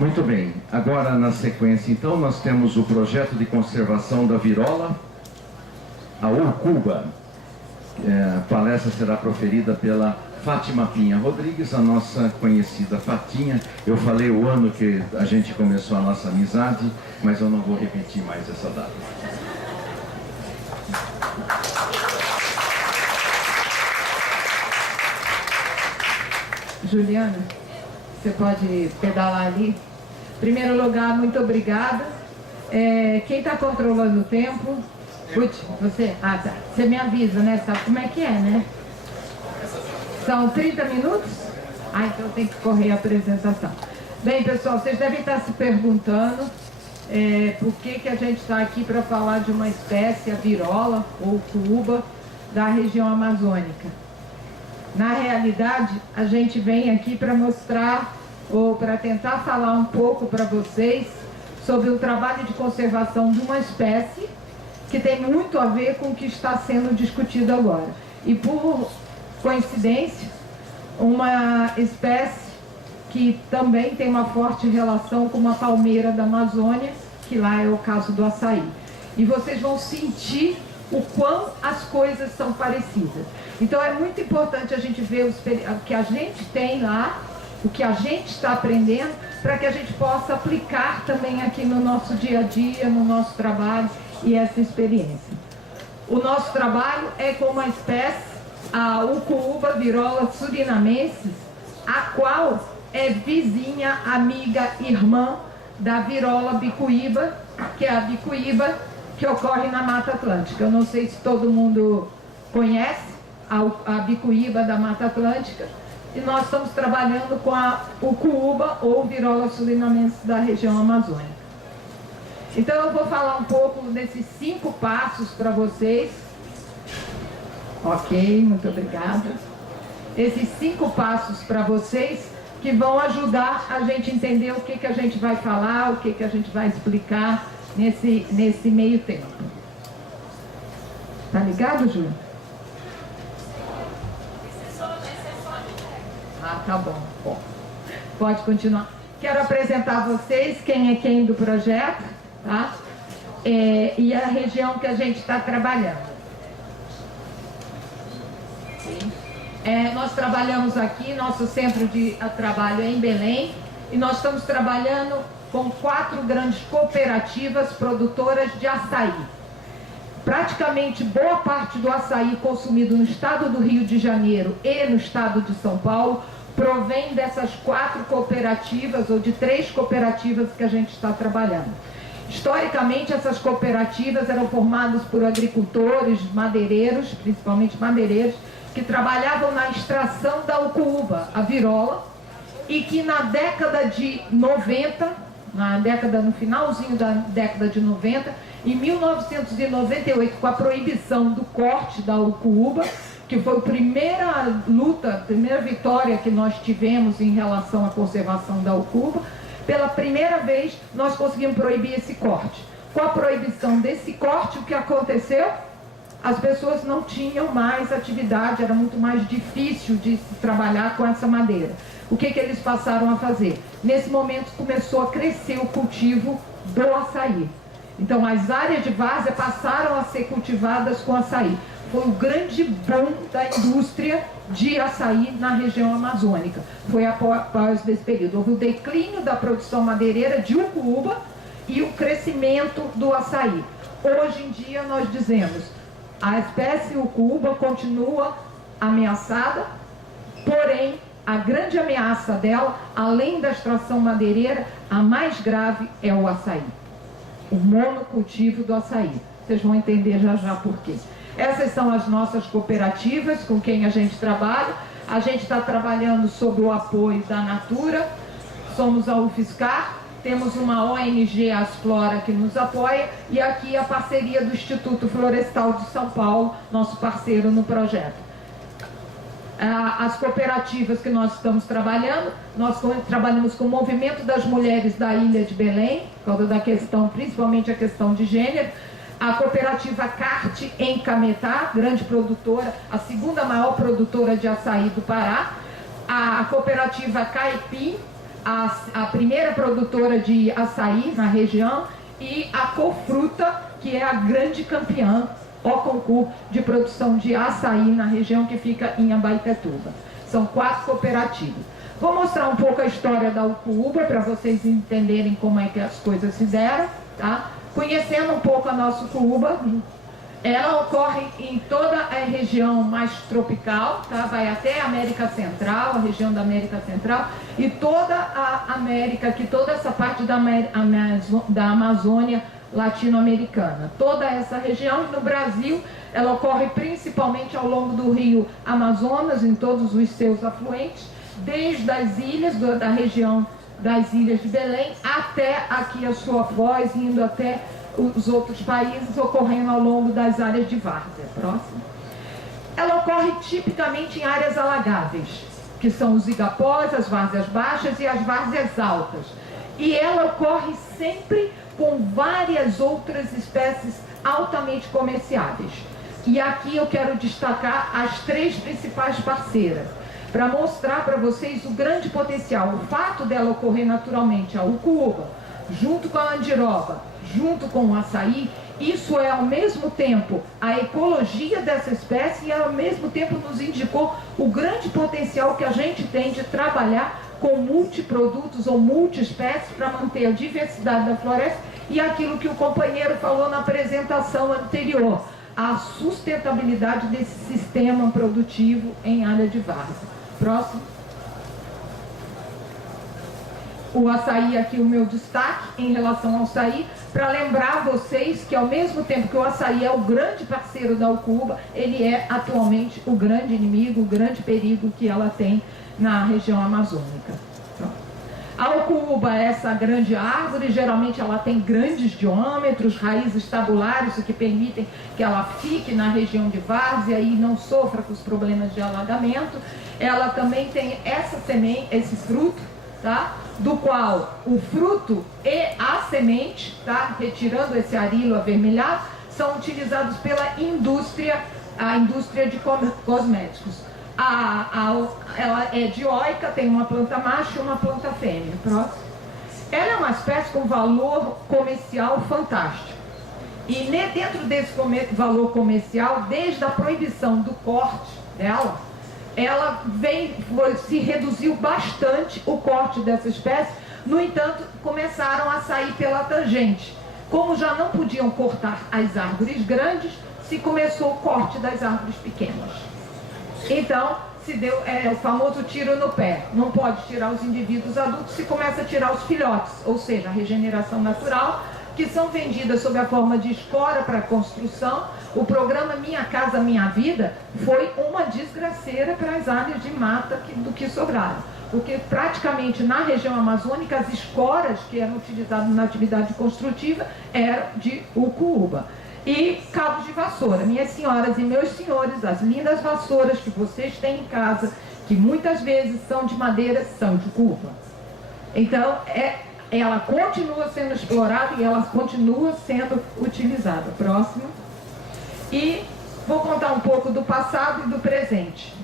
Muito bem, agora na sequência então nós temos o projeto de conservação da virola, a Urcuba. A palestra será proferida pela Fátima Pinha Rodrigues, a nossa conhecida Fatinha. Eu falei o ano que a gente começou a nossa amizade, mas eu não vou repetir mais essa data. Juliana, você pode pedalar ali? Em primeiro lugar, muito obrigada. Quem está controlando o tempo? Ruth, você? Ah, tá. Você me avisa, né? Sabe como é que é, né? São 30 minutos? Ah, então tem que correr a apresentação. Bem, pessoal, vocês devem estar se perguntando por que a gente está aqui para falar de uma espécie, a virola ou curuba, da região amazônica. Na realidade, a gente vem aqui para mostrar ou para tentar falar um pouco para vocês sobre o trabalho de conservação de uma espécie que tem muito a ver com o que está sendo discutido agora. E por coincidência, uma espécie que também tem uma forte relação com uma palmeira da Amazônia, que lá é o caso do açaí. E vocês vão sentir o quão as coisas são parecidas. Então é muito importante a gente ver o que a gente tem lá, o que a gente está aprendendo, para que a gente possa aplicar também aqui no nosso dia a dia, no nosso trabalho e essa experiência. O nosso trabalho é com uma espécie, a Urcuba virola surinamensis, a qual é vizinha, amiga, irmã da virola bicuíba, que é a bicuíba que ocorre na Mata Atlântica. Eu não sei se todo mundo conhece a bicuíba da Mata Atlântica, e nós estamos trabalhando com a Urcuba ou virola surinamensis da região amazônica. Então eu vou falar um pouco desses 5 passos para vocês. Ok, muito obrigada. Esses 5 passos para vocês que vão ajudar a gente a entender o que a gente vai falar, o que a gente vai explicar nesse meio tempo. Tá ligado, Júlio? Ah, tá bom. Bom, pode continuar. Quero apresentar a vocês quem é quem do projeto, tá? E a região que a gente está trabalhando. Nós trabalhamos aqui, nosso centro de trabalho é em Belém, e nós estamos trabalhando com 4 grandes cooperativas produtoras de açaí. Praticamente boa parte do açaí consumido no estado do Rio de Janeiro e no estado de São Paulo provém dessas 4 cooperativas, ou de 3 cooperativas que a gente está trabalhando. Historicamente, essas cooperativas eram formadas por agricultores, madeireiros, principalmente madeireiros, que trabalhavam na extração da Urcuba, a virola, e que na década de 90, no finalzinho da década de 90, em 1998, com a proibição do corte da Urcuba, que foi a primeira luta, a primeira vitória que nós tivemos em relação à conservação da Urcuba, pela primeira vez nós conseguimos proibir esse corte. Com a proibição desse corte, o que aconteceu? As pessoas não tinham mais atividade, era muito mais difícil de se trabalhar com essa madeira. O que eles passaram a fazer? Nesse momento começou a crescer o cultivo do açaí. Então as áreas de várzea passaram a ser cultivadas com açaí. Foi o grande boom da indústria de açaí na região amazônica. Foi após desse período. Houve o declínio da produção madeireira de Urcuba e o crescimento do açaí. Hoje em dia nós dizemos, a espécie Urcuba continua ameaçada, porém a grande ameaça dela, além da extração madeireira, a mais grave é o açaí. O monocultivo do açaí. Vocês vão entender já já por quê. Essas são as nossas cooperativas com quem a gente trabalha. A gente está trabalhando sob o apoio da Natura, somos a UFSCar, temos uma ONG, a Asflora, que nos apoia, e aqui a parceria do Instituto Florestal de São Paulo, nosso parceiro no projeto. As cooperativas que nós estamos trabalhando, nós trabalhamos com o movimento das mulheres da Ilha de Belém, por causa da questão, principalmente a questão de gênero. A cooperativa CART em Cametá, grande produtora, a segunda maior produtora de açaí do Pará. A cooperativa Caipim, a primeira produtora de açaí na região, e a Cofruta, que é a grande campeã ao concurso de produção de açaí na região, que fica em Abaetetuba. São 4 cooperativas. Vou mostrar um pouco a história da Ucuúba para vocês entenderem como é que as coisas se deram, tá? Conhecendo um pouco a nossa Ucuúba, ela ocorre em toda a região mais tropical, tá? Vai até a América Central, a região da América Central, e toda a América, que toda essa parte da Amazônia latino-americana. Toda essa região, no Brasil, ela ocorre principalmente ao longo do rio Amazonas, em todos os seus afluentes, desde as ilhas, da região das ilhas de Belém, até aqui a sua voz, indo até os outros países, ocorrendo ao longo das áreas de várzea. Próximo. Ela ocorre tipicamente em áreas alagáveis, que são os igapós, as várzeas baixas e as várzeas altas. E ela ocorre sempre com várias outras espécies altamente comerciáveis. E aqui eu quero destacar as 3 principais parceiras, para mostrar para vocês o grande potencial. O fato dela ocorrer naturalmente, a Ucuúba, junto com a andiroba, junto com o açaí, isso é ao mesmo tempo a ecologia dessa espécie, e ao mesmo tempo nos indicou o grande potencial que a gente tem de trabalhar com multiprodutos ou multiespécies para manter a diversidade da floresta e aquilo que o companheiro falou na apresentação anterior, a sustentabilidade desse sistema produtivo em área de várzea. Próximo. O açaí aqui, o meu destaque em relação ao açaí, para lembrar vocês que ao mesmo tempo que o açaí é o grande parceiro da Ucuúba, ele é atualmente o grande inimigo, o grande perigo que ela tem na região amazônica. A Ucuúba é essa grande árvore, geralmente ela tem grandes diâmetros, raízes tabulares, o que permitem que ela fique na região de várzea e não sofra com os problemas de alagamento. Ela também tem essa semente, esse fruto, tá? Do qual o fruto e a semente, tá? Retirando esse arilo avermelhado, são utilizados pela indústria, a indústria de cosméticos. Ela é dioica, tem uma planta macho e uma planta fêmea. Próximo. Ela é uma espécie com valor comercial fantástico. E dentro desse valor comercial, desde a proibição do corte dela, ela se reduziu bastante o corte dessa espécie. No entanto, começaram a sair pela tangente. Como já não podiam cortar as árvores grandes, se começou o corte das árvores pequenas. Então, se deu o famoso tiro no pé. Não pode tirar os indivíduos adultos, se começa a tirar os filhotes, ou seja, a regeneração natural, que são vendidas sob a forma de escora para construção. O programa Minha Casa Minha Vida foi uma desgraceira para as áreas de mata do que sobraram. Porque praticamente na região amazônica as escoras que eram utilizadas na atividade construtiva eram de Ucuúba. E cabos de vassoura. Minhas senhoras e meus senhores, as lindas vassouras que vocês têm em casa, que muitas vezes são de madeira, são de Ucuúba. Então, ela continua sendo explorada e ela continua sendo utilizada. Próximo. E vou contar um pouco do passado e do presente.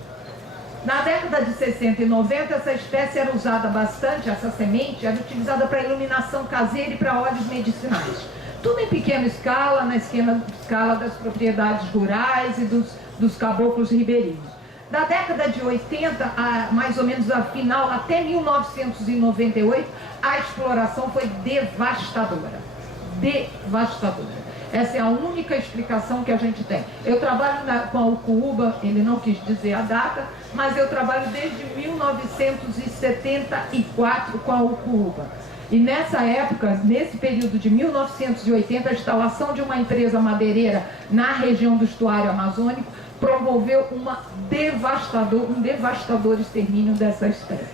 Na década de 60 e 90, essa espécie era usada bastante, essa semente era utilizada para iluminação caseira e para óleos medicinais. Tudo em pequena escala, na escala das propriedades rurais e dos caboclos ribeirinhos. Da década de 80, mais ou menos a final, até 1998, a exploração foi devastadora. Devastadora. Essa é a única explicação que a gente tem. Eu trabalho com a Ucuúba, ele não quis dizer a data, mas eu trabalho desde 1974 com a Ucuúba. E nessa época, nesse período de 1980, a instalação de uma empresa madeireira na região do estuário amazônico promoveu um devastador extermínio dessa espécie.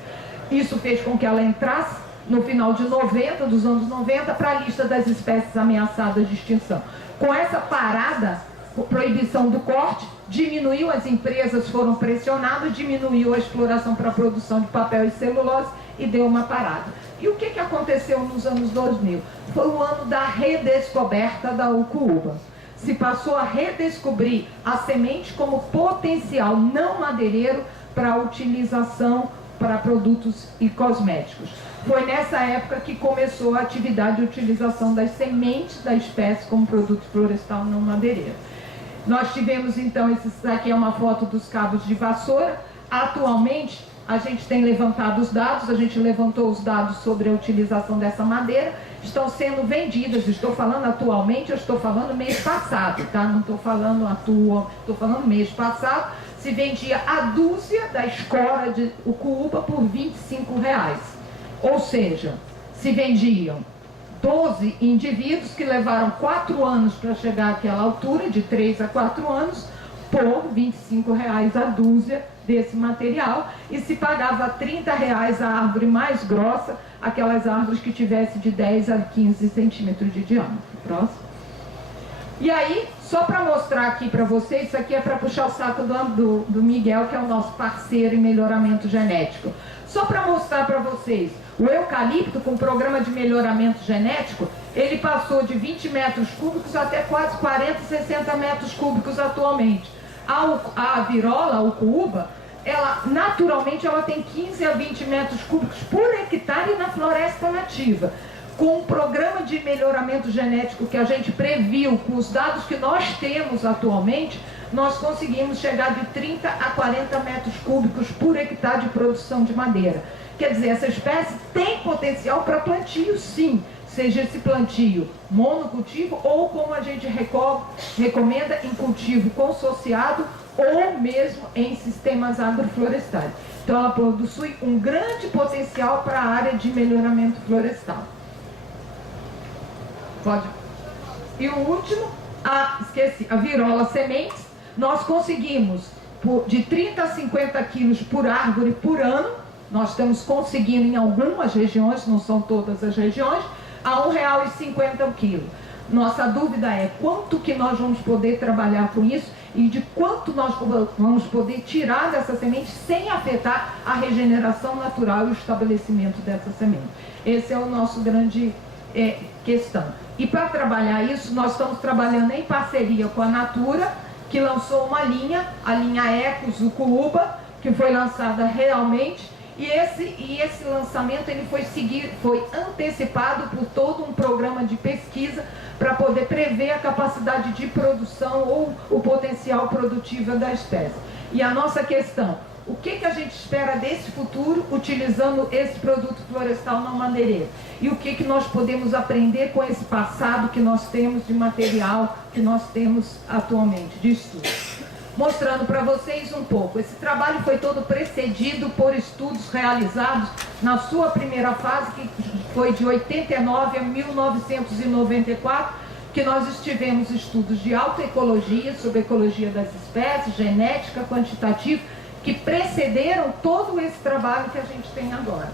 Isso fez com que ela entrasse no final de 90, dos anos 90, para a lista das espécies ameaçadas de extinção. Com essa parada, proibição do corte, diminuiu, as empresas foram pressionadas, diminuiu a exploração para a produção de papel e celulose e deu uma parada. E o que aconteceu nos anos 2000? Foi o ano da redescoberta da Ucuúba. Se passou a redescobrir a semente como potencial não madeireiro para utilização para produtos e cosméticos. foi nessa época que começou a atividade de utilização das sementes da espécie como produto florestal não madeireiro. Nós tivemos então, aqui é uma foto dos cabos de vassoura. Atualmente, a gente tem levantado os dados, a gente levantou os dados sobre a utilização dessa madeira, estão sendo vendidas, estou falando atualmente, eu estou falando mês passado, tá? Não estou falando estou falando mês passado, se vendia a dúzia da escora de ucuúba por R$25. Ou seja, se vendiam 12 indivíduos que levaram 4 anos para chegar àquela altura, de 3 a 4 anos, por R$25 a dúzia desse material, e se pagava R$30 a árvore mais grossa, aquelas árvores que tivessem de 10 a 15 centímetros de diâmetro. Próximo. E aí, só para mostrar aqui para vocês, isso aqui é para puxar o saco do Miguel, que é o nosso parceiro em melhoramento genético. Só para mostrar para vocês, o eucalipto com programa de melhoramento genético, ele passou de 20 metros cúbicos até quase 40, 60 metros cúbicos atualmente. A virola, a ucuúba, ela naturalmente ela tem 15 a 20 metros cúbicos por hectare na floresta nativa. Com o programa de melhoramento genético que a gente previu, com os dados que nós temos atualmente, nós conseguimos chegar de 30 a 40 metros cúbicos por hectare de produção de madeira. Quer dizer, essa espécie tem potencial para plantio, sim, seja esse plantio monocultivo ou, como a gente recomenda, em cultivo consociado ou mesmo em sistemas agroflorestais. Então, ela possui um grande potencial para a área de melhoramento florestal. Pode. E o último, a virola sementes, nós conseguimos de 30 a 50 quilos por árvore por ano. Nós estamos conseguindo em algumas regiões, não são todas as regiões, a R$1,50 o quilo. Nossa dúvida é quanto que nós vamos poder trabalhar com isso e de quanto nós vamos poder tirar dessa semente sem afetar a regeneração natural e o estabelecimento dessa semente. Esse é o nosso grande questão. E para trabalhar isso, nós estamos trabalhando em parceria com a Natura, que lançou uma linha, a linha Ecos Ucuúba, que foi lançada realmente. E esse lançamento ele foi antecipado por todo um programa de pesquisa para poder prever a capacidade de produção ou o potencial produtivo da espécie. E a nossa questão, o que a gente espera desse futuro utilizando esse produto florestal não madeireiro? E o que nós podemos aprender com esse passado que nós temos de material que nós temos atualmente, de estudo? Mostrando para vocês um pouco. Esse trabalho foi todo precedido por estudos realizados na sua primeira fase, que foi de 89 a 1994, que nós tivemos estudos de agroecologia, sobre ecologia das espécies, genética, quantitativa, que precederam todo esse trabalho que a gente tem agora.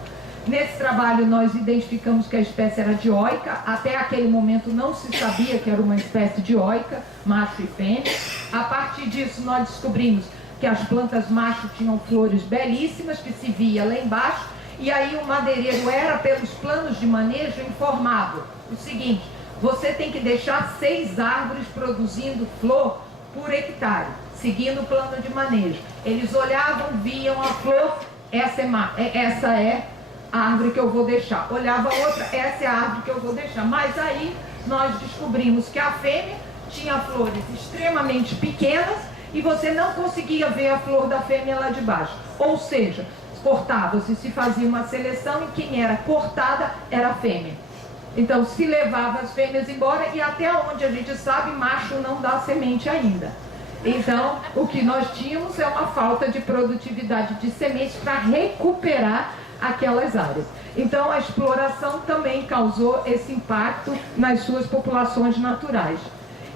Nesse trabalho nós identificamos que a espécie era dioica, até aquele momento não se sabia que era uma espécie dioica, macho e fêmea. A partir disso nós descobrimos que as plantas macho tinham flores belíssimas, que se via lá embaixo, e aí o madeireiro era, pelos planos de manejo, informado o seguinte: você tem que deixar 6 árvores produzindo flor por hectare, seguindo o plano de manejo. Eles olhavam, viam a flor, essa é a árvore que eu vou deixar. Olhava outra, essa é a árvore que eu vou deixar. Mas aí nós descobrimos que a fêmea tinha flores extremamente pequenas e você não conseguia ver a flor da fêmea lá de baixo. Ou seja, cortava-se, se fazia uma seleção e quem era cortada era a fêmea. Então se levava as fêmeas embora e até onde a gente sabe, macho não dá semente ainda. Então, o que nós tínhamos é uma falta de produtividade de sementes para recuperar aquelas áreas. Então, a exploração também causou esse impacto nas suas populações naturais.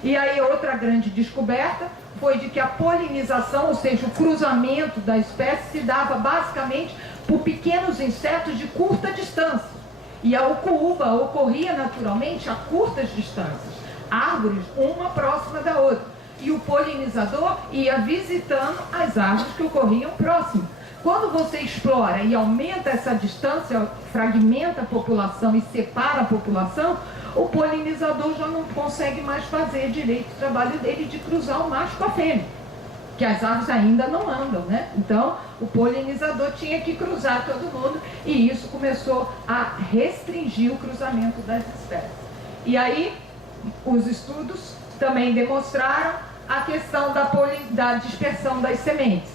E aí, outra grande descoberta foi de que a polinização, ou seja, o cruzamento da espécie, se dava basicamente por pequenos insetos de curta distância. E a ucuúba ocorria naturalmente a curtas distâncias, árvores uma próxima da outra. E o polinizador ia visitando as árvores que ocorriam próximas. Quando você explora e aumenta essa distância, fragmenta a população e separa a população, o polinizador já não consegue mais fazer direito o trabalho dele de cruzar o macho com a fêmea. que as aves ainda não andam, né? Então, o polinizador tinha que cruzar todo mundo e isso começou a restringir o cruzamento das espécies. E aí, os estudos também demonstraram a questão da dispersão das sementes.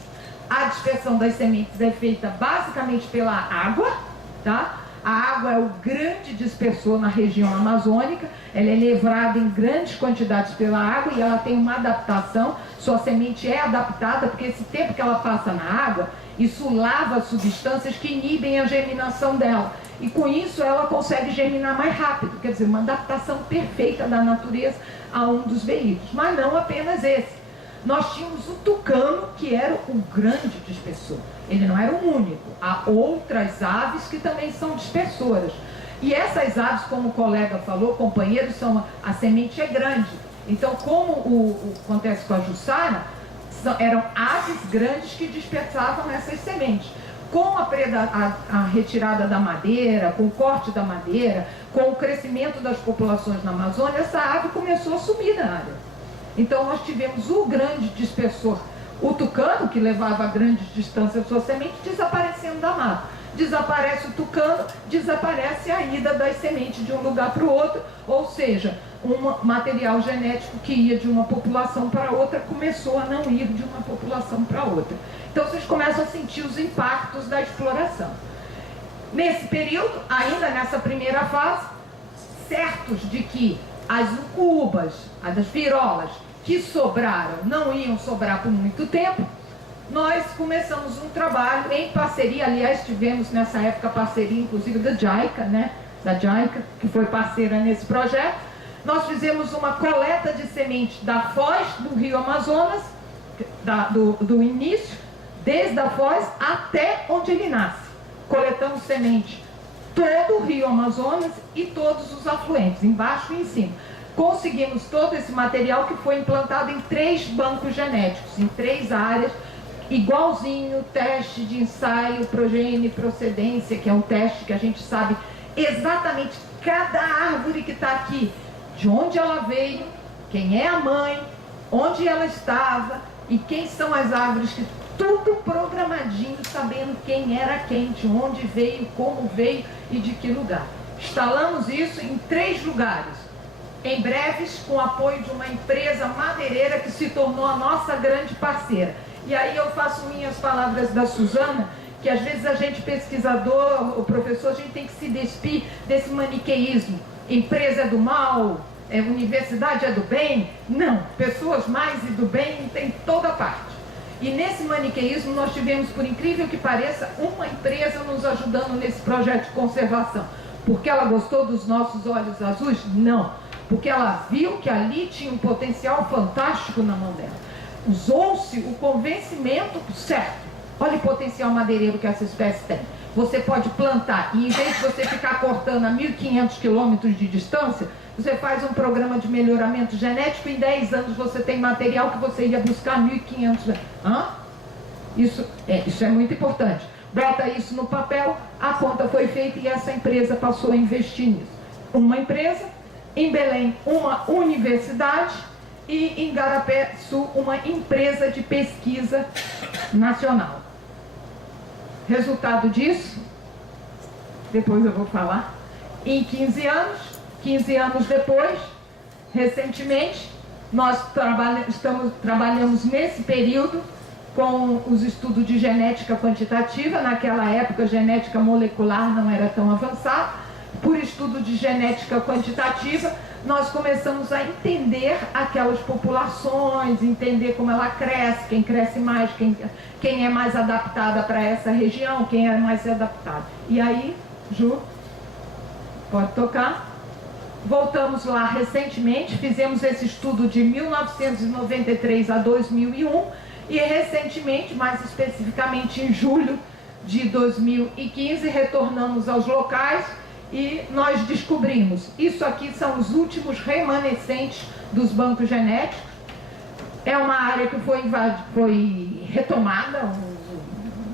A dispersão das sementes é feita basicamente pela água, tá? A água é o grande dispersor na região amazônica, ela é levada em grandes quantidades pela água e ela tem uma adaptação, sua semente é adaptada, porque esse tempo que ela passa na água, isso lava substâncias que inibem a germinação dela. E com isso ela consegue germinar mais rápido, quer dizer, uma adaptação perfeita da natureza a um dos veículos, mas não apenas esse. Nós tínhamos o tucano, que era o grande dispersor. Ele não era o único. Há outras aves que também são dispersoras. E essas aves, como o colega falou, companheiros, a semente é grande. Então, como acontece com a Jussara, eram aves grandes que dispersavam essas sementes. Com a retirada da madeira, com o corte da madeira, com o crescimento das populações na Amazônia, essa ave começou a sumir da área. Então nós tivemos o grande dispersor, o tucano, que levava a grandes distâncias a sua semente, desaparecendo da mata. Desaparece o tucano, desaparece a ida das sementes de um lugar para o outro, ou seja, um material genético que ia de uma população para outra começou a não ir de uma população para outra. Então vocês começam a sentir os impactos da exploração. Nesse período, ainda nessa primeira fase, certos de que as ucubas, as virolas que sobraram, não iam sobrar por muito tempo, nós começamos um trabalho em parceria, aliás, tivemos nessa época parceria inclusive da JICA, né? Da JICA, que foi parceira nesse projeto. Nós fizemos uma coleta de sementes da foz do Rio Amazonas, do início, desde a foz até onde ele nasce. Coletamos semente todo o Rio Amazonas e todos os afluentes, embaixo e em cima. Conseguimos todo esse material que foi implantado em 3 bancos genéticos, em 3 áreas, igualzinho, teste de ensaio, progênie, procedência, que é um teste que a gente sabe exatamente cada árvore que está aqui, de onde ela veio, quem é a mãe, onde ela estava e quem são as árvores, que tudo programadinho, sabendo quem era quem, de onde veio, como veio e de que lugar. Instalamos isso em 3 lugares. Em breves, com o apoio de uma empresa madeireira que se tornou a nossa grande parceira. E aí eu faço minhas palavras da Suzana, que às vezes a gente pesquisador, o professor, a gente tem que se despir desse maniqueísmo. Empresa é do mal, universidade é do bem. Não, pessoas mais e do bem tem toda parte. E nesse maniqueísmo nós tivemos, por incrível que pareça, uma empresa nos ajudando nesse projeto de conservação. Porque ela gostou dos nossos olhos azuis? Não. Porque ela viu que ali tinha um potencial fantástico na mão dela. Usou-se o convencimento certo. Olha o potencial madeireiro que essa espécie tem. Você pode plantar e em vez de você ficar cortando a 1.500 quilômetros de distância, você faz um programa de melhoramento genético e em 10 anos você tem material que você ia buscar 1.500. Isso é muito importante. Bota isso no papel, a conta foi feita e essa empresa passou a investir nisso. Uma empresa, em Belém, uma universidade e em Garapé-Sul, uma empresa de pesquisa nacional. Resultado disso, depois eu vou falar, em 15 anos depois, recentemente, nós trabalhamos nesse período com os estudos de genética quantitativa. Naquela época, genética molecular não era tão avançada. Por estudo de genética quantitativa, nós começamos a entender aquelas populações, entender como ela cresce, quem cresce mais, quem é mais adaptada para essa região, quem é mais adaptado. E aí, Ju, pode tocar. Voltamos lá recentemente, fizemos esse estudo de 1993 a 2001 e recentemente, mais especificamente em julho de 2015, retornamos aos locais e nós descobrimos, isso aqui são os últimos remanescentes dos bancos genéticos. É uma área que foi retomada,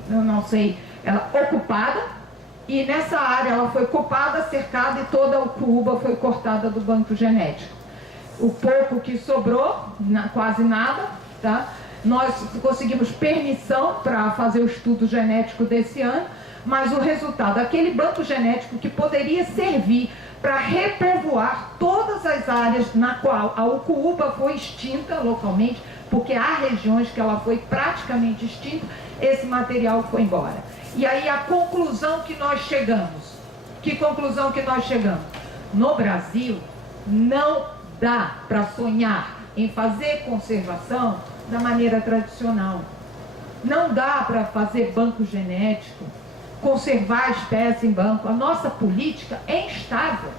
eu não sei, ela ocupada, e nessa área ela foi copada, cercada e toda a ucuba foi cortada do banco genético. O pouco que sobrou, quase nada, tá? Nós conseguimos permissão para fazer o estudo genético desse ano, mas o resultado, aquele banco genético que poderia servir para repovoar todas as áreas na qual a ucuúba foi extinta localmente, porque há regiões que ela foi praticamente extinta, esse material foi embora. E aí a conclusão que nós chegamos, que conclusão que nós chegamos? No Brasil, não dá para sonhar em fazer conservação da maneira tradicional. Não dá para fazer banco genético, conservar a espécie em banco. A nossa política é instável.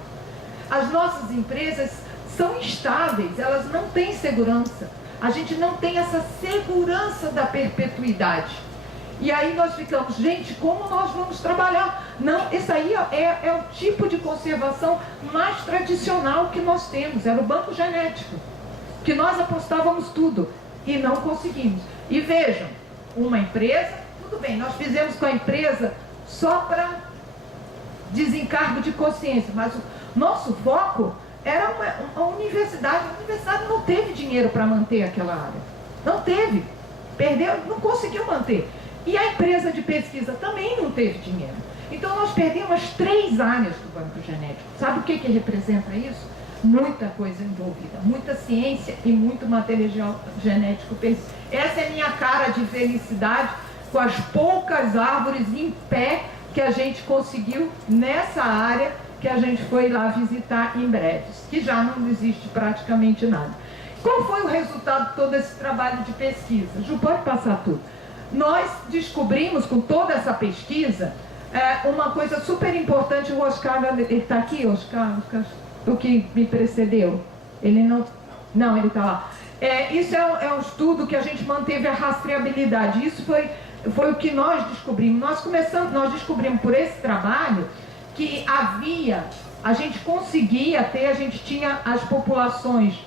As nossas empresas são instáveis, elas não têm segurança. A gente não tem essa segurança da perpetuidade. E aí nós ficamos, gente, como nós vamos trabalhar? Não, esse aí é o tipo de conservação mais tradicional que nós temos, era o banco genético, que nós apostávamos tudo e não conseguimos. E vejam, uma empresa, tudo bem, nós fizemos com a empresa só para desencargo de consciência, mas o nosso foco era uma universidade. A universidade não teve dinheiro para manter aquela área, não teve, perdeu, não conseguiu manter. E a empresa de pesquisa também não teve dinheiro. Então nós perdemos as 3 áreas do banco genético. Sabe o que representa isso? Muita coisa envolvida, muita ciência e muito material genético perdido. Essa é minha cara de felicidade com as poucas árvores em pé que a gente conseguiu nessa área que a gente foi lá visitar em Breves, que já não existe praticamente nada. Qual foi o resultado de todo esse trabalho de pesquisa? Ju, pode passar tudo. Nós descobrimos com toda essa pesquisa uma coisa super importante. O Oscar, ele está aqui, Oscar, o que me precedeu? Ele não... Não, ele está lá. Isso é um estudo que a gente manteve a rastreabilidade. Isso foi o que nós descobrimos. Nós descobrimos por esse trabalho que a gente conseguia ter, a gente tinha as populações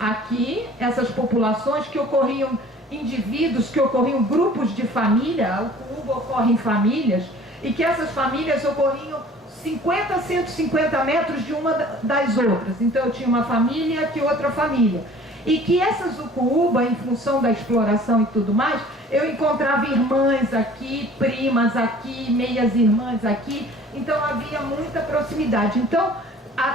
aqui, essas populações que ocorriam, indivíduos que ocorriam grupos de família, o ucuúba ocorre em famílias, e que essas famílias ocorriam 50 a 150 metros de uma das outras. Então eu tinha uma família que outra família. E que essas ucuúba, em função da exploração e tudo mais, eu encontrava irmãs aqui, primas aqui, meias irmãs aqui, então havia muita proximidade. Então,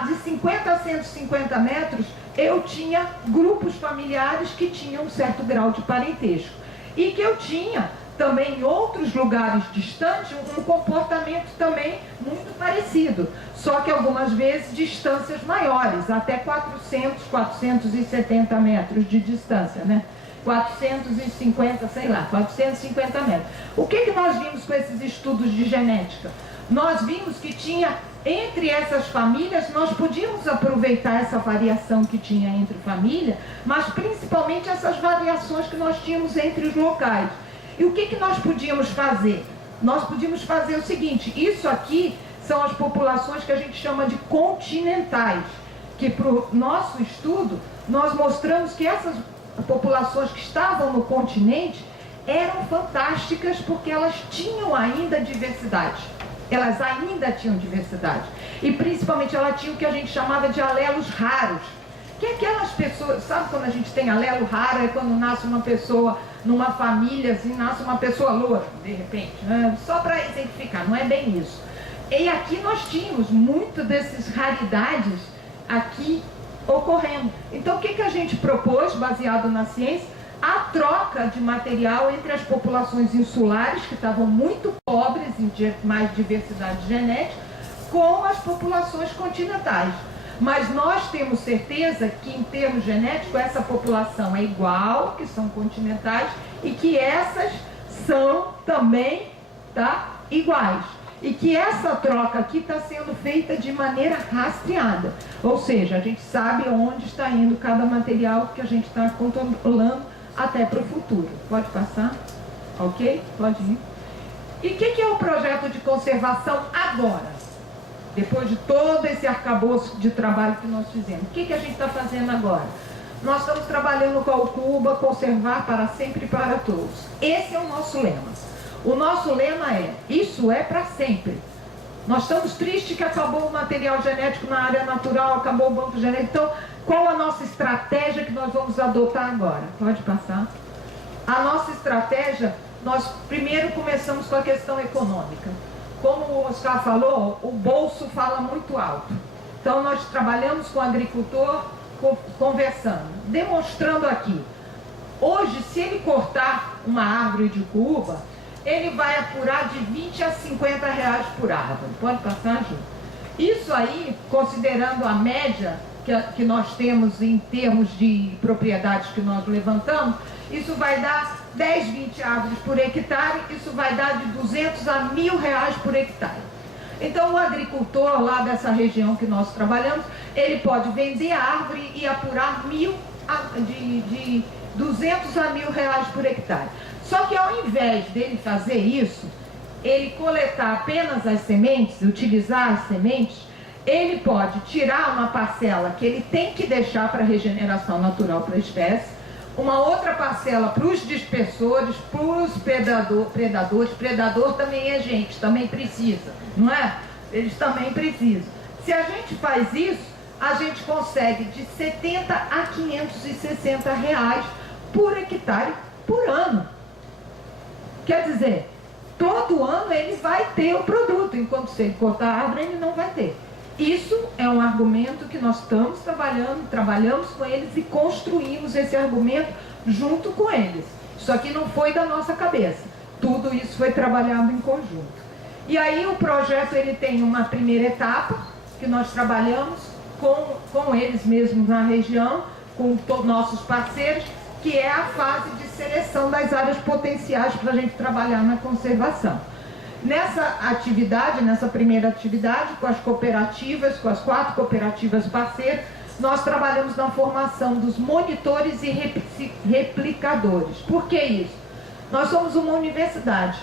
de 50 a 150 metros, eu tinha grupos familiares que tinham um certo grau de parentesco. E que eu tinha também em outros lugares distantes um comportamento também muito parecido, só que algumas vezes distâncias maiores, até 400, 470 metros de distância, né? 450, sei lá, 450 metros. O que nós vimos com esses estudos de genética? Nós vimos que tinha, entre essas famílias, nós podíamos aproveitar essa variação que tinha entre família, mas principalmente essas variações que nós tínhamos entre os locais. E o que nós podíamos fazer? Nós podíamos fazer o seguinte, isso aqui são as populações que a gente chama de continentais, que para o nosso estudo, nós mostramos que essas populações que estavam no continente eram fantásticas porque elas tinham ainda diversidade. Elas ainda tinham diversidade. E principalmente elas tinham o que a gente chamava de alelos raros. Que é aquelas pessoas, sabe quando a gente tem alelo raro, é quando nasce uma pessoa numa família, assim, nasce uma pessoa loura, de repente, né? Só para exemplificar, não é bem isso. E aqui nós tínhamos muito dessas raridades aqui ocorrendo. Então o que a gente propôs, baseado na ciência? A troca de material entre as populações insulares, que estavam muito pobres em mais diversidade genética, com as populações continentais. Mas nós temos certeza que, em termos genéticos, essa população é igual, que são continentais, e que essas são também iguais. E que essa troca aqui está sendo feita de maneira rastreada. Ou seja, a gente sabe onde está indo cada material que a gente está controlando até para o futuro. Pode passar? Ok? Pode ir. E o que é o projeto de conservação agora? Depois de todo esse arcabouço de trabalho que nós fizemos. O que a gente está fazendo agora? Nós estamos trabalhando com a ucuúba, conservar para sempre e para todos. Esse é o nosso lema. O nosso lema é, isso é para sempre. Nós estamos tristes que acabou o material genético na área natural, acabou o banco genético. Então, qual a nossa estratégia que nós vamos adotar agora? Pode passar. A nossa estratégia, nós primeiro começamos com a questão econômica. Como o Oscar falou, o bolso fala muito alto. Então nós trabalhamos com o agricultor, conversando, demonstrando aqui. Hoje, se ele cortar uma árvore de urucuba, ele vai apurar de 20 a 50 reais por árvore. Pode passar, Ju? Isso aí, considerando a média que nós temos em termos de propriedades que nós levantamos, isso vai dar 10, 20 árvores por hectare, isso vai dar de 200 a 1.000 reais por hectare. Então o agricultor lá dessa região que nós trabalhamos, ele pode vender a árvore e apurar de 200 a 1.000 reais por hectare. Só que ao invés dele fazer isso, ele coletar apenas as sementes, utilizar as sementes, ele pode tirar uma parcela que ele tem que deixar para regeneração natural para a espécie, uma outra parcela para os dispersores, para os predadores. Predador também é gente, também precisa, não é? Eles também precisam. Se a gente faz isso, a gente consegue de 70 a 560 reais por hectare por ano. Quer dizer, todo ano ele vai ter o produto, enquanto se ele cortar a árvore, ele não vai ter. Isso é um argumento que nós estamos trabalhamos com eles e construímos esse argumento junto com eles. Isso aqui não foi da nossa cabeça. Tudo isso foi trabalhado em conjunto. E aí o projeto ele tem uma primeira etapa que nós trabalhamos com eles mesmos na região, com nossos parceiros, que é a fase de seleção das áreas potenciais para a gente trabalhar na conservação. Nessa atividade, nessa primeira atividade, com as cooperativas, com as 4 cooperativas parceiras, nós trabalhamos na formação dos monitores e replicadores. Por que isso? Nós somos uma universidade.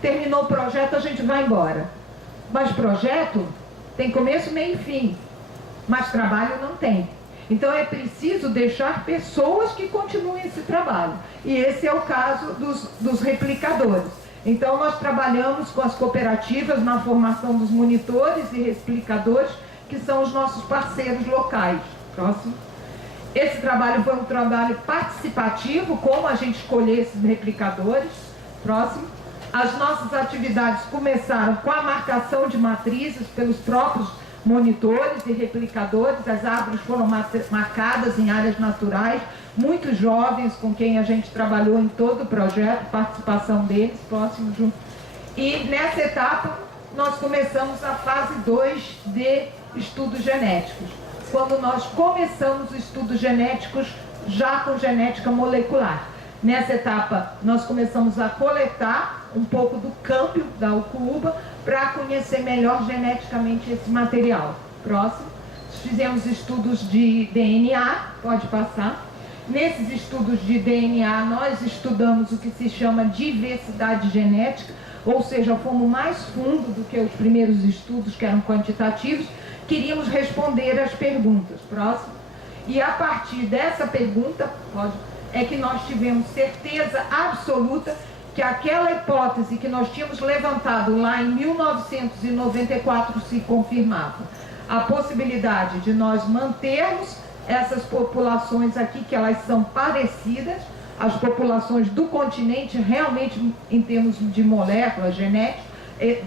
Terminou o projeto, a gente vai embora. Mas projeto tem começo, meio e fim. Mas trabalho não tem. Então é preciso deixar pessoas que continuem esse trabalho. E esse é o caso dos replicadores. Então nós trabalhamos com as cooperativas na formação dos monitores e replicadores, que são os nossos parceiros locais. Próximo. Esse trabalho foi um trabalho participativo, como a gente escolher esses replicadores. Próximo. As nossas atividades começaram com a marcação de matrizes pelos próprios monitores e replicadores. As árvores foram marcadas em áreas naturais, muito jovens com quem a gente trabalhou em todo o projeto, participação deles, próximo junto. E nessa etapa nós começamos a fase 2 de estudos genéticos, quando nós começamos os estudos genéticos já com genética molecular. Nessa etapa nós começamos a coletar um pouco do câmbio da urucuba para conhecer melhor geneticamente esse material. Próximo. Fizemos estudos de DNA, pode passar. Nesses estudos de DNA, nós estudamos o que se chama diversidade genética, ou seja, fomos mais fundo do que os primeiros estudos, que eram quantitativos. Queríamos responder as perguntas. Próximo. E a partir dessa pergunta, é que nós tivemos certeza absoluta que aquela hipótese que nós tínhamos levantado lá em 1994 se confirmava. A possibilidade de nós mantermos essas populações aqui, que elas são parecidas, as populações do continente realmente em termos de moléculas genéticas,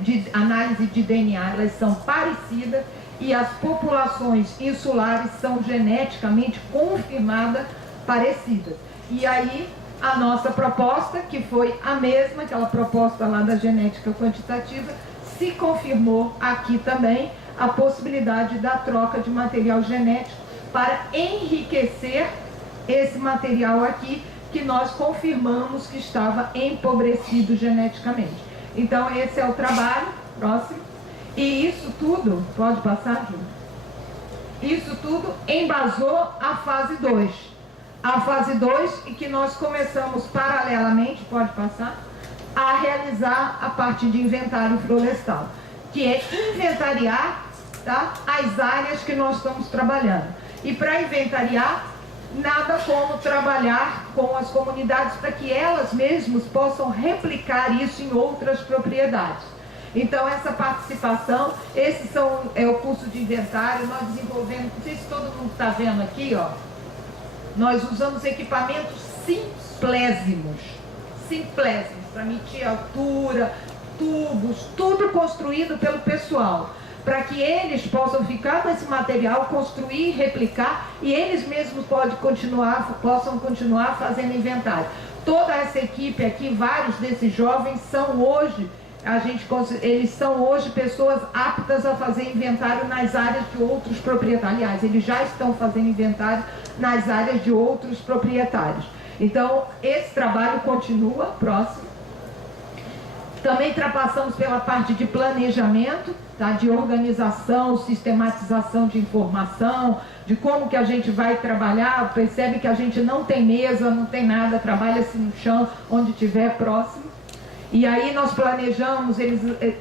de análise de DNA, elas são parecidas, e as populações insulares são geneticamente confirmadas parecidas. E aí a nossa proposta, que foi a mesma, aquela proposta lá da genética quantitativa, se confirmou aqui também a possibilidade da troca de material genético para enriquecer esse material aqui, que nós confirmamos que estava empobrecido geneticamente. Então esse é o trabalho. Próximo. E isso tudo, pode passar, Ju? Isso tudo embasou a fase 2. A fase 2, em que nós começamos paralelamente, pode passar, a realizar a parte de inventário florestal, que é inventariar, tá, as áreas que nós estamos trabalhando. E para inventariar, nada como trabalhar com as comunidades para que elas mesmas possam replicar isso em outras propriedades. Então essa participação, é o curso de inventário, nós desenvolvemos, não sei se todo mundo está vendo aqui, ó, nós usamos equipamentos simples simplésimos, para medir altura, tubos, tudo construído pelo pessoal, para que eles possam ficar com esse material, construir, replicar, e eles mesmos possam continuar fazendo inventário. Toda essa equipe aqui, vários desses jovens são hoje, eles são hoje pessoas aptas a fazer inventário nas áreas de outros proprietários. Aliás, eles já estão fazendo inventário nas áreas de outros proprietários. Então, esse trabalho continua. Próximo. Também passamos pela parte de planejamento, tá? De organização, sistematização de informação, de como que a gente vai trabalhar. Percebe que a gente não tem mesa, não tem nada, trabalha-se no chão, onde tiver. Próximo. E aí nós planejamos,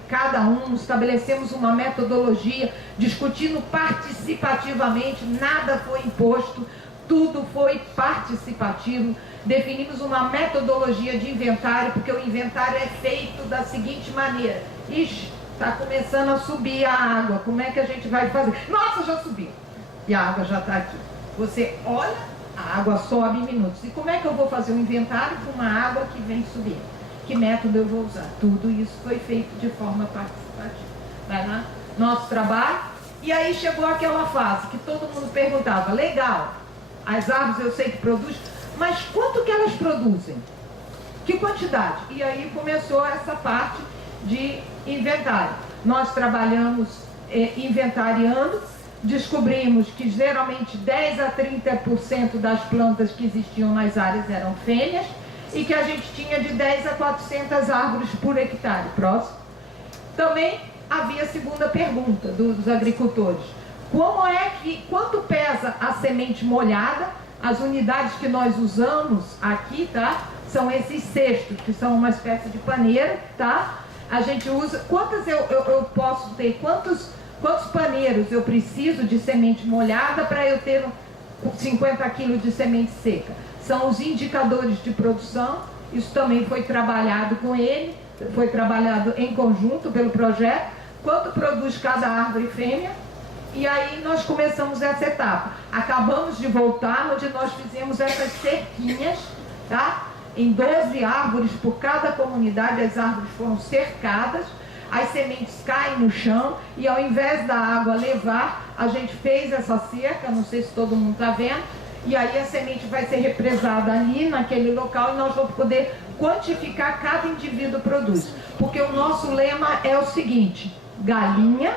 cada um, estabelecemos uma metodologia, discutindo participativamente, nada foi imposto, tudo foi participativo. Definimos uma metodologia de inventário, porque o inventário é feito da seguinte maneira: ixi, está começando a subir a água, como é que a gente vai fazer? Nossa, já subiu! E a água já está aqui. Você olha, a água sobe em minutos. E como é que eu vou fazer um inventário com uma água que vem subindo? Que método eu vou usar? Tudo isso foi feito de forma participativa. Vai lá, nosso trabalho. E aí chegou aquela fase que todo mundo perguntava: legal, as árvores eu sei que produzem, mas quanto que elas produzem? Que quantidade? E aí começou essa parte de inventário. Nós trabalhamos inventariando, descobrimos que geralmente 10 a 30% das plantas que existiam nas áreas eram fêmeas, e que a gente tinha de 10 a 400 árvores por hectare. Próximo. Também havia a segunda pergunta dos agricultores: quanto pesa a semente molhada? As unidades que nós usamos aqui, tá? São esses cestos, que são uma espécie de paneira, tá? A gente usa, quantas eu posso ter, quantos paneiros eu preciso de semente molhada para eu ter 50 quilos de semente seca? São os indicadores de produção. Isso também foi trabalhado com ele, foi trabalhado em conjunto pelo projeto. Quanto produz cada árvore fêmea? E aí nós começamos essa etapa. Acabamos de voltar, onde nós fizemos essas cerquinhas, tá? Em 12 árvores por cada comunidade, as árvores foram cercadas, as sementes caem no chão, e ao invés da água levar, a gente fez essa cerca, não sei se todo mundo está vendo, e aí a semente vai ser represada ali, naquele local, e nós vamos poder quantificar cada indivíduo produz. Porque o nosso lema é o seguinte: galinha,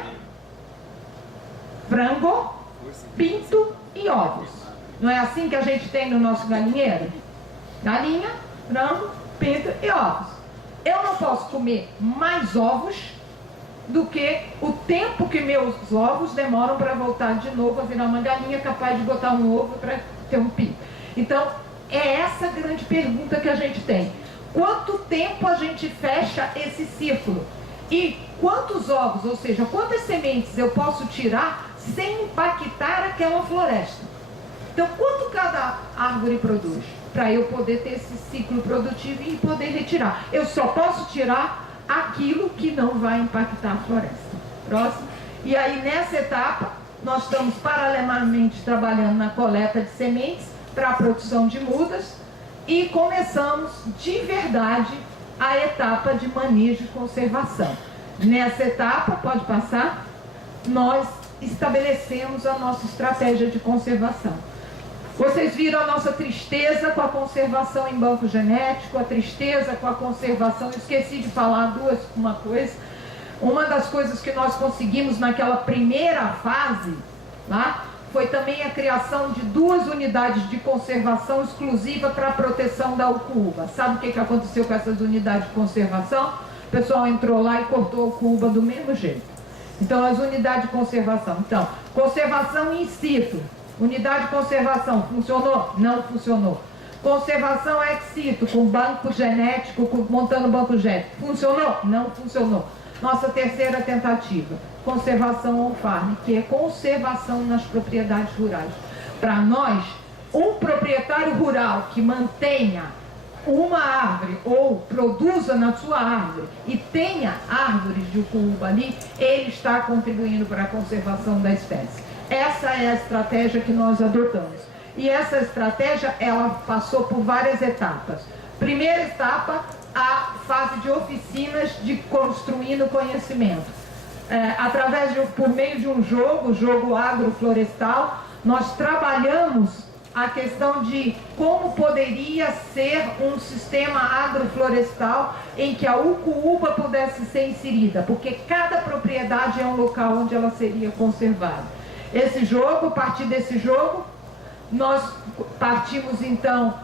frango, pinto e ovos. Não é assim que a gente tem no nosso galinheiro? Galinha, frango, pinto e ovos. Eu não posso comer mais ovos do que o tempo que meus ovos demoram para voltar de novo a virar uma galinha capaz de botar um ovo para ter um pinto. Então, é essa grande pergunta que a gente tem. Quanto tempo a gente fecha esse círculo? E quantos ovos, ou seja, quantas sementes eu posso tirar sem impactar aquela floresta? Então, quanto cada árvore produz? Para eu poder ter esse ciclo produtivo e poder retirar. Eu só posso tirar aquilo que não vai impactar a floresta. Próximo. E aí, nessa etapa, nós estamos paralelamente trabalhando na coleta de sementes para a produção de mudas e começamos de verdade a etapa de manejo e conservação. Nessa etapa, pode passar, nós estabelecemos a nossa estratégia de conservação. Vocês viram a nossa tristeza com a conservação em banco genético, a tristeza com a conservação. Eu esqueci de falar uma coisa. Uma das coisas que nós conseguimos naquela primeira fase, tá, foi também a criação de 2 unidades de conservação exclusiva para a proteção da ucuúba. Sabe o que aconteceu com essas unidades de conservação? O pessoal entrou lá e cortou a ucuúba do mesmo jeito. Então, as unidades de conservação. Então, conservação in situ. Unidade de conservação, funcionou? Não funcionou. Conservação ex situ, com banco genético, montando banco genético. Funcionou? Não funcionou. Nossa terceira tentativa, conservação on-farm, que é conservação nas propriedades rurais. Para nós, um proprietário rural que mantenha uma árvore ou produza na sua árvore e tenha árvores de ucuúba ali, ele está contribuindo para a conservação da espécie. Essa é a estratégia que nós adotamos. E essa estratégia, ela passou por várias etapas. Primeira etapa, a fase de oficinas de construindo conhecimento. Por meio de um jogo, o jogo agroflorestal, nós trabalhamos a questão de como poderia ser um sistema agroflorestal em que a Ucuúba pudesse ser inserida, porque cada propriedade é um local onde ela seria conservada. A partir desse jogo, nós partimos então,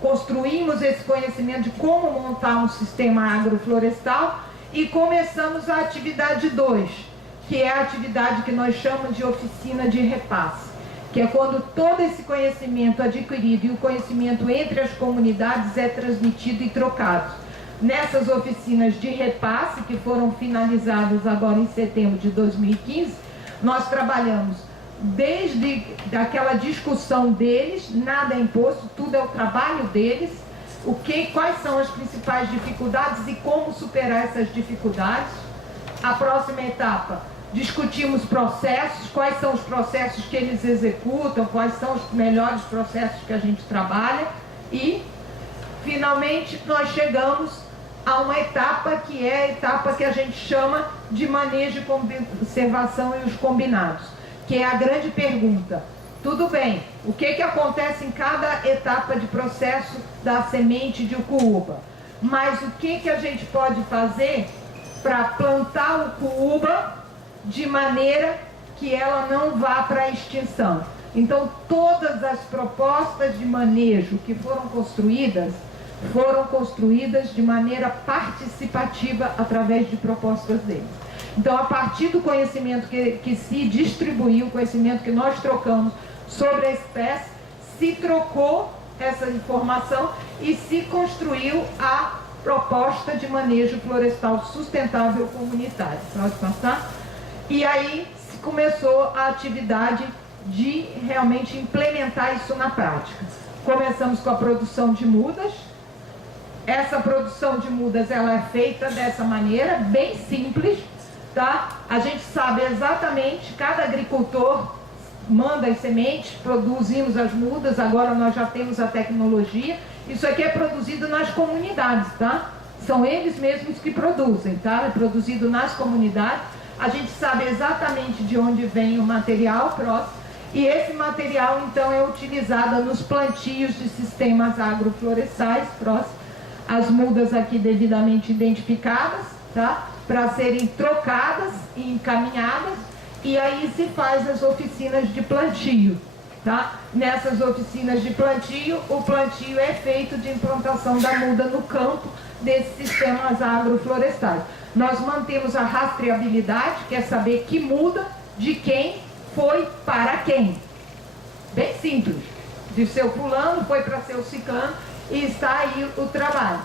construímos esse conhecimento de como montar um sistema agroflorestal e começamos a atividade 2, que é a atividade que nós chamamos de oficina de repasse, que é quando todo esse conhecimento adquirido e o conhecimento entre as comunidades é transmitido e trocado. Nessas oficinas de repasse, que foram finalizadas agora em setembro de 2015, nós trabalhamos desde aquela discussão deles, nada é imposto, tudo é o trabalho deles, quais são as principais dificuldades e como superar essas dificuldades. A próxima etapa, discutimos processos, quais são os processos que eles executam, quais são os melhores processos que a gente trabalha e, finalmente, nós chegamos a uma etapa que é a etapa que a gente chama de manejo e conservação e os combinados, que é a grande pergunta. Tudo bem, o que acontece em cada etapa de processo da semente de Ucuúba? Mas o que a gente pode fazer para plantar o Ucuúba de maneira que ela não vá para a extinção? Então, todas as propostas de manejo que foram construídas de maneira participativa através de propostas deles. Então, a partir do conhecimento que se distribuiu, o conhecimento que nós trocamos sobre a espécie, se trocou essa informação e se construiu a proposta de manejo florestal sustentável comunitário. Pode passar? E aí se começou a atividade de realmente implementar isso na prática. Começamos com a produção de mudas. Essa produção de mudas, ela é feita dessa maneira, bem simples, tá? A gente sabe exatamente, cada agricultor manda as sementes, produzimos as mudas, agora nós já temos a tecnologia. Isso aqui é produzido nas comunidades, tá? São eles mesmos que produzem, tá? É produzido nas comunidades. A gente sabe exatamente de onde vem o material próximo. E esse material, então, é utilizado nos plantios de sistemas agroflorestais próximos. As mudas aqui devidamente identificadas, tá? Para serem trocadas e encaminhadas. E aí se faz as oficinas de plantio, tá? Nessas oficinas de plantio, o plantio é feito de implantação da muda no campo desses sistemas agroflorestais. Nós mantemos a rastreabilidade, que é saber que muda, de quem foi para quem. Bem simples. De seu fulano foi para seu ciclano e está aí o trabalho.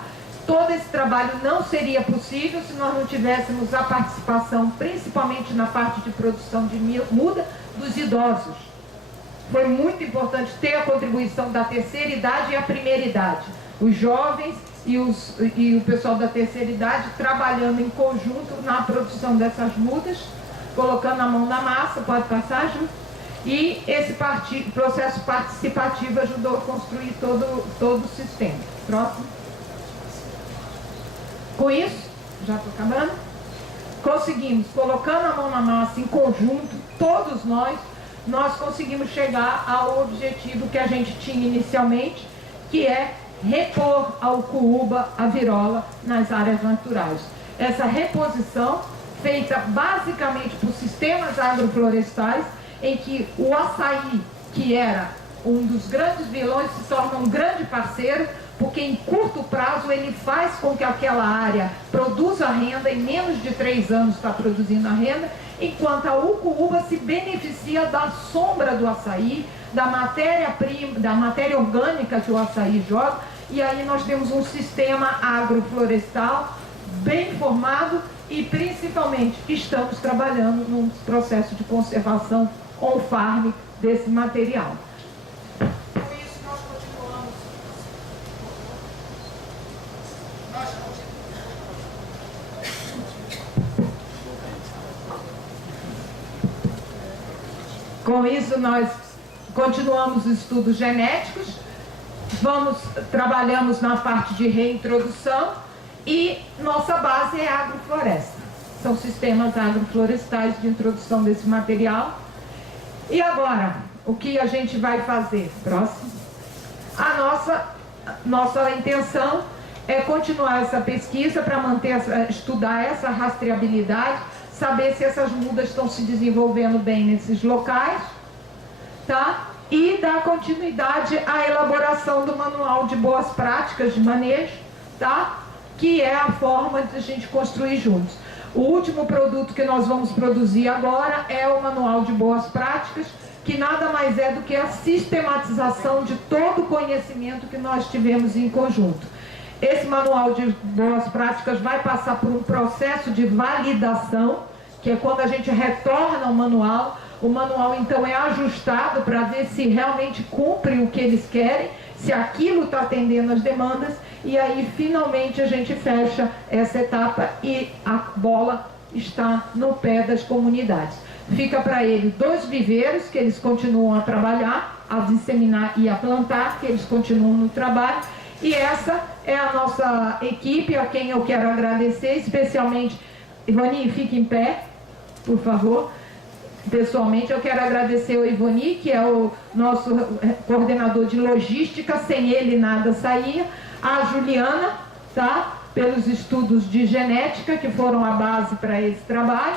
Todo esse trabalho não seria possível se nós não tivéssemos a participação, principalmente na parte de produção de muda, dos idosos. Foi muito importante ter a contribuição da terceira idade e a primeira idade. Os jovens e o pessoal da terceira idade trabalhando em conjunto na produção dessas mudas, colocando a mão na massa. Pode passar, Ju? E esse processo participativo ajudou a construir todo o sistema. Próximo. Com isso, já estou acabando, conseguimos, colocando a mão na massa em conjunto, todos nós conseguimos chegar ao objetivo que a gente tinha inicialmente, que é repor a Ucuúba, a virola, nas áreas naturais. Essa reposição, feita basicamente por sistemas agroflorestais, em que o açaí, que era um dos grandes vilões, se torna um grande parceiro, porque em curto prazo ele faz com que aquela área produza renda, em menos de 3 anos está produzindo a renda, enquanto a Ucuúba se beneficia da sombra do açaí, da matéria-prima, da matéria orgânica que o açaí joga, e aí nós temos um sistema agroflorestal bem formado e principalmente estamos trabalhando num processo de conservação on-farm desse material. Com isso nós continuamos os estudos genéticos, trabalhamos na parte de reintrodução e nossa base é a agrofloresta. São sistemas agroflorestais de introdução desse material. E agora, o que a gente vai fazer? Próximo. A nossa intenção é continuar essa pesquisa para estudar essa rastreabilidade, saber se essas mudas estão se desenvolvendo bem nesses locais, tá? E dar continuidade à elaboração do manual de boas práticas de manejo, tá? Que é a forma de a gente construir juntos. O último produto que nós vamos produzir agora é o manual de boas práticas, que nada mais é do que a sistematização de todo o conhecimento que nós tivemos em conjunto. Esse manual de boas práticas vai passar por um processo de validação, que é quando a gente retorna ao manual. O manual então é ajustado para ver se realmente cumpre o que eles querem, se aquilo está atendendo as demandas, e aí finalmente a gente fecha essa etapa e a bola está no pé das comunidades. Fica para ele 2 viveiros que eles continuam a trabalhar, a disseminar e a plantar, que eles continuam no trabalho. E essa é a nossa equipe, a quem eu quero agradecer, especialmente. Ivani, fique em pé, por favor. Pessoalmente, eu quero agradecer ao Ivani, que é o nosso coordenador de logística, sem ele nada saía. A Juliana, tá? Pelos estudos de genética, que foram a base para esse trabalho.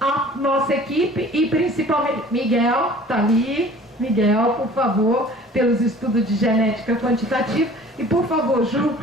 A nossa equipe e principalmente Miguel, tá ali. Miguel, por favor, pelos estudos de genética quantitativa. E, por favor, Ju,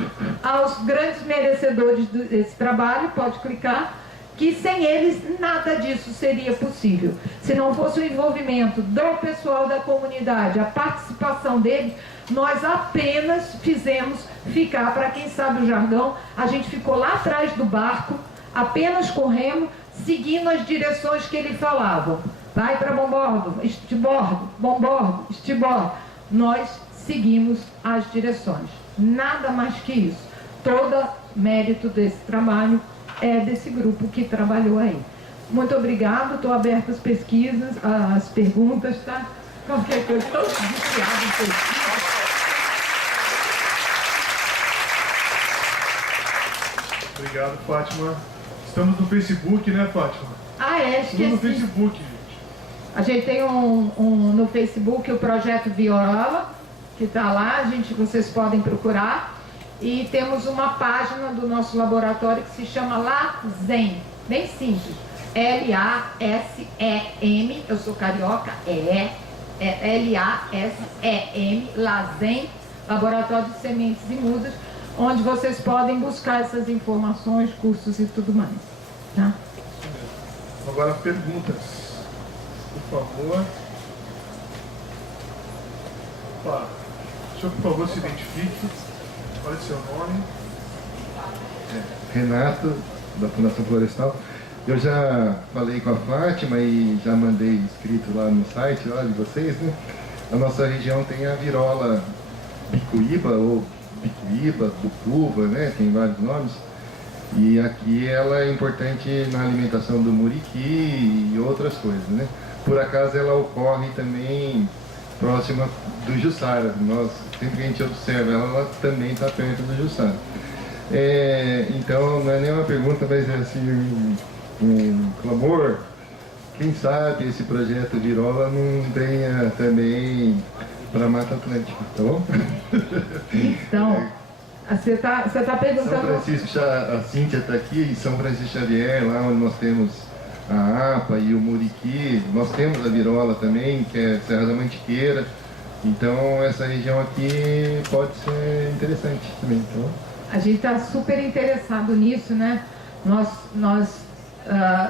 aos grandes merecedores desse trabalho, pode clicar, que sem eles nada disso seria possível. Se não fosse o envolvimento do pessoal da comunidade, a participação deles, nós apenas fizemos ficar, para quem sabe o jargão, a gente ficou lá atrás do barco, apenas corremos, seguindo as direções que ele falava. Vai para bombordo, estibordo, bombordo, estibordo. Nós seguimos as direções. Nada mais que isso. Todo mérito desse trabalho é desse grupo que trabalhou aí. Muito obrigado, estou aberta às pesquisas, às perguntas, tá? Qualquer coisa, estou viciada em pesquisa. Obrigado, Fátima. Estamos no Facebook, né, Fátima? Ah, é, esqueci. Estamos no Facebook, gente. A gente tem no Facebook o Projeto Viola, que está lá, vocês podem procurar. E temos uma página do nosso laboratório que se chama LASEM, bem simples. L-A-S-E-M, eu sou carioca, L-A-S-E-M, LASEM, Laboratório de Sementes e Mudas, onde vocês podem buscar essas informações, cursos e tudo mais. Tá? Agora perguntas, por favor. Opa. O senhor, por favor, se identifique. Qual é o seu nome? Renato, da Fundação Florestal. Eu já falei com a Fátima e já mandei escrito lá no site lá de vocês, né? A nossa região tem a virola bicuíba, ou bicuíba, bucuba, né? Tem vários nomes. E aqui ela é importante na alimentação do muriqui e outras coisas, né? Por acaso ela ocorre também próxima do Jussara. Sempre que a gente observa ela também está perto do Jussara. Então não é nem uma pergunta, mas é assim um clamor. Quem sabe esse projeto Virola não venha também para a Mata Atlântica, tá bom? Então, você tá perguntando... São Francisco, a Cíntia está aqui, em São Francisco Xavier, lá onde nós temos a APA e o muriqui, nós temos a virola também, que é Serra da Mantiqueira. Então essa região aqui pode ser interessante também. Então... A gente está super interessado nisso, né? Nós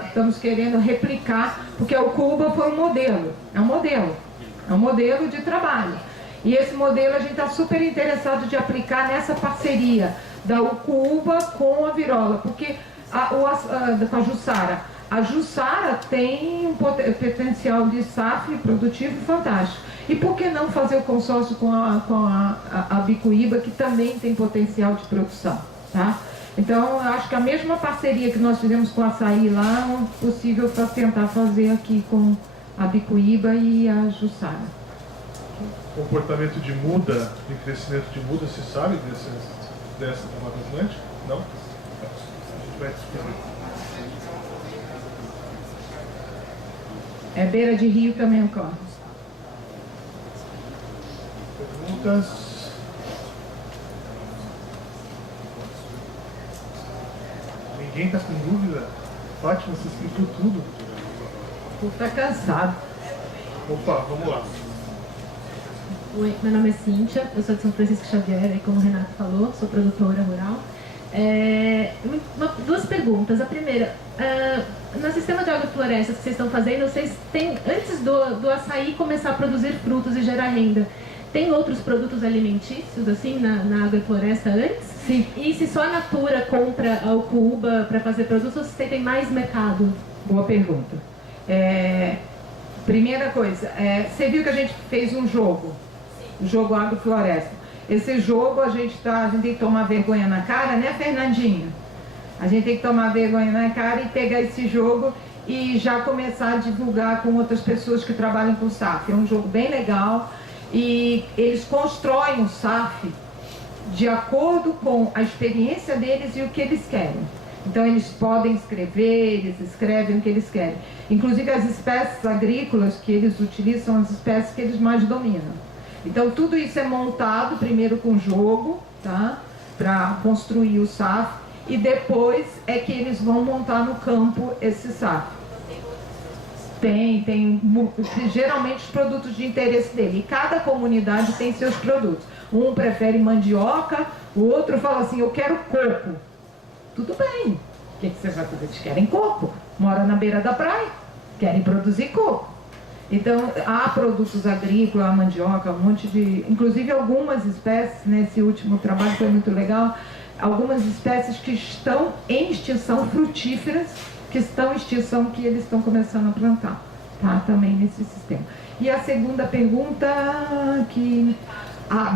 estamos querendo replicar, porque o Cuba foi um modelo, é um modelo de trabalho. E esse modelo a gente está super interessado de aplicar nessa parceria da Cuba com a virola, porque com a Jussara. A Jussara tem um potencial de safra produtivo fantástico. E por que não fazer o consórcio com a Bicuíba, que também tem potencial de produção, tá? Então, eu acho que a mesma parceria que nós fizemos com a Açaí lá é possível para tentar fazer aqui com a Bicuíba e a Jussara. Comportamento de muda, de crescimento de muda, se sabe dessa da Mata Atlântica? Não? A gente vai descobrir. É beira de rio também ocorre. Perguntas? Ninguém está com dúvida? Fátima, você explicou tudo. Tu tá cansado. Opa, vamos lá. Oi, meu nome é Cíntia, eu sou de São Francisco Xavier, e como o Renato falou, sou produtora rural. Duas perguntas. A primeira, no sistema de agroflorestas que vocês estão fazendo, vocês têm, antes do açaí começar a produzir frutos e gerar renda, tem outros produtos alimentícios assim na agrofloresta antes? Sim. E se só a Natura compra a Ucuba para fazer produtos, ou vocês têm mais mercado? Boa pergunta. Primeira coisa, você viu que a gente fez um jogo? O jogo Agrofloresta. Esse jogo a gente tem que tomar vergonha na cara, né, Fernandinha? A gente tem que tomar vergonha na cara e pegar esse jogo e já começar a divulgar com outras pessoas que trabalham com o SAF. É um jogo bem legal e eles constroem o SAF de acordo com a experiência deles e o que eles querem. Então eles podem escrever, eles escrevem o que eles querem. Inclusive as espécies agrícolas que eles utilizam são as espécies que eles mais dominam. Então tudo isso é montado primeiro com jogo, tá? Para construir o SAF, e depois é que eles vão montar no campo esse SAF. Tem geralmente os produtos de interesse dele, e cada comunidade tem seus produtos. Um prefere mandioca, o outro fala assim, eu quero coco. Tudo bem, o que você vai fazer? Eles querem coco, moram na beira da praia, querem produzir coco. Então, há produtos agrícolas, há mandioca, um monte de... Inclusive, algumas espécies, nesse último trabalho foi muito legal, algumas espécies que estão em extinção, frutíferas, que estão em extinção, que eles estão começando a plantar, tá? Também nesse sistema. E a segunda pergunta,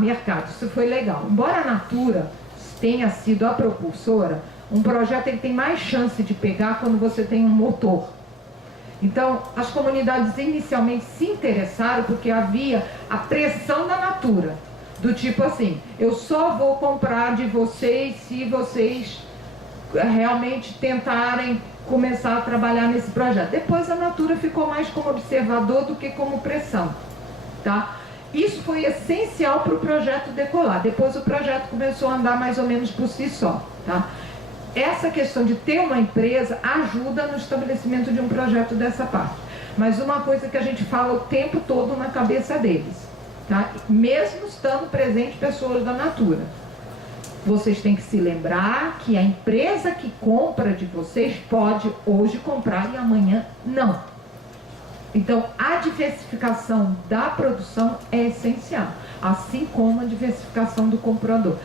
mercado, isso foi legal. Embora a Natura tenha sido a propulsora, um projeto ele tem mais chance de pegar quando você tem um motor. Então, as comunidades inicialmente se interessaram porque havia a pressão da Natura, do tipo assim, eu só vou comprar de vocês se vocês realmente tentarem começar a trabalhar nesse projeto. Depois a Natura ficou mais como observador do que como pressão, tá? Isso foi essencial para o projeto decolar. Depois o projeto começou a andar mais ou menos por si só, tá? Essa questão de ter uma empresa ajuda no estabelecimento de um projeto dessa parte. Mas uma coisa que a gente fala o tempo todo na cabeça deles, tá? Mesmo estando presente pessoas da Natura, vocês têm que se lembrar que a empresa que compra de vocês pode hoje comprar e amanhã não. Então, a diversificação da produção é essencial, assim como a diversificação do comprador.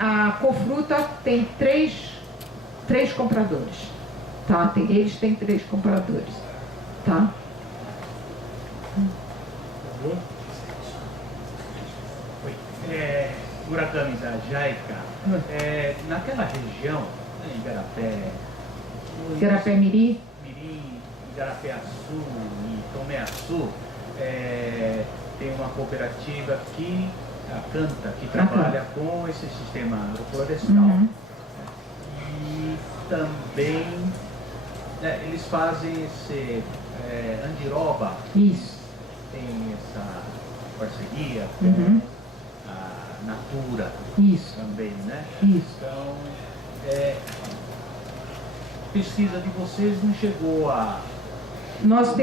A Cofruta tem três compradores, tá? Eles têm 3 compradores, tá? Murakami da Jaica, naquela região, em Igarapé-Miri, Igarapé-Açu e Tomé-Açu, tem uma cooperativa que Canta, que trabalha com esse sistema agroflorestal. E também eles fazem esse Andiroba. Isso. Tem essa parceria com a Natura. Isso. Também, né? Isso. Então, pesquisa de vocês não chegou a... Nós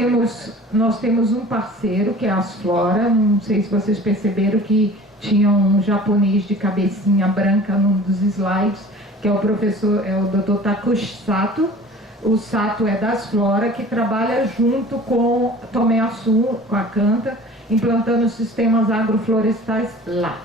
temos um parceiro que é a Asflora, não sei se vocês perceberam que tinha um japonês de cabecinha branca num dos slides, que é o Dr. Takushi Sato. O Sato é da Asflora, que trabalha junto com Tomé-Açu, com a Canta, implantando sistemas agroflorestais lá.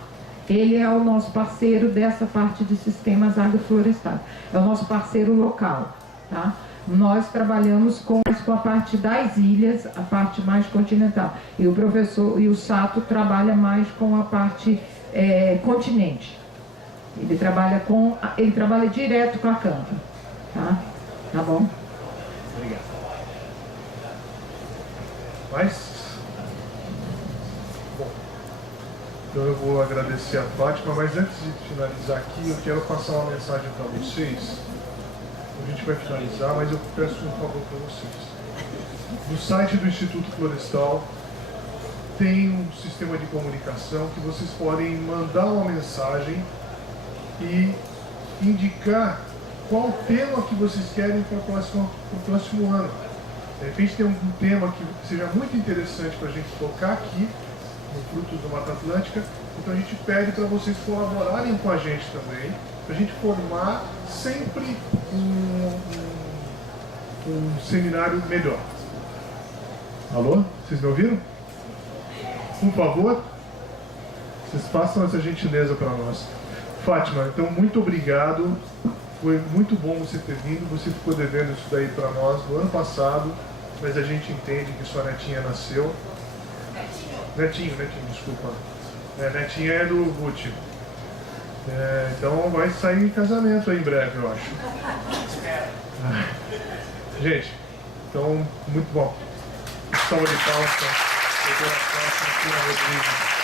Ele é o nosso parceiro dessa parte de sistemas agroflorestais, é o nosso parceiro local, tá? Nós trabalhamos com a parte das ilhas, a parte mais continental. E o Sato trabalha mais com a parte continente. Ele trabalha direto com a Canta. Tá bom? Obrigado. Mas, Então eu vou agradecer a Fátima, mas antes de finalizar aqui, eu quero passar uma mensagem para vocês. A gente vai finalizar, mas eu peço um favor para vocês. No site do Instituto Florestal tem um sistema de comunicação que vocês podem mandar uma mensagem e indicar qual tema que vocês querem para o próximo ano. De repente tem um tema que seja muito interessante para a gente tocar aqui no Frutos da Mata Atlântica, então a gente pede para vocês colaborarem com a gente também, para a gente formar sempre um seminário melhor. Alô? Vocês me ouviram? Por favor, vocês façam essa gentileza para nós. Fátima, então muito obrigado. Foi muito bom você ter vindo. Você ficou devendo isso daí para nós no ano passado, mas a gente entende que sua netinha nasceu. Netinho, desculpa. Netinha é do Gucci. Então vai sair em casamento aí em breve, eu acho. Gente, então muito bom. Salve de palmas para a doutora Fátima Rodrigues.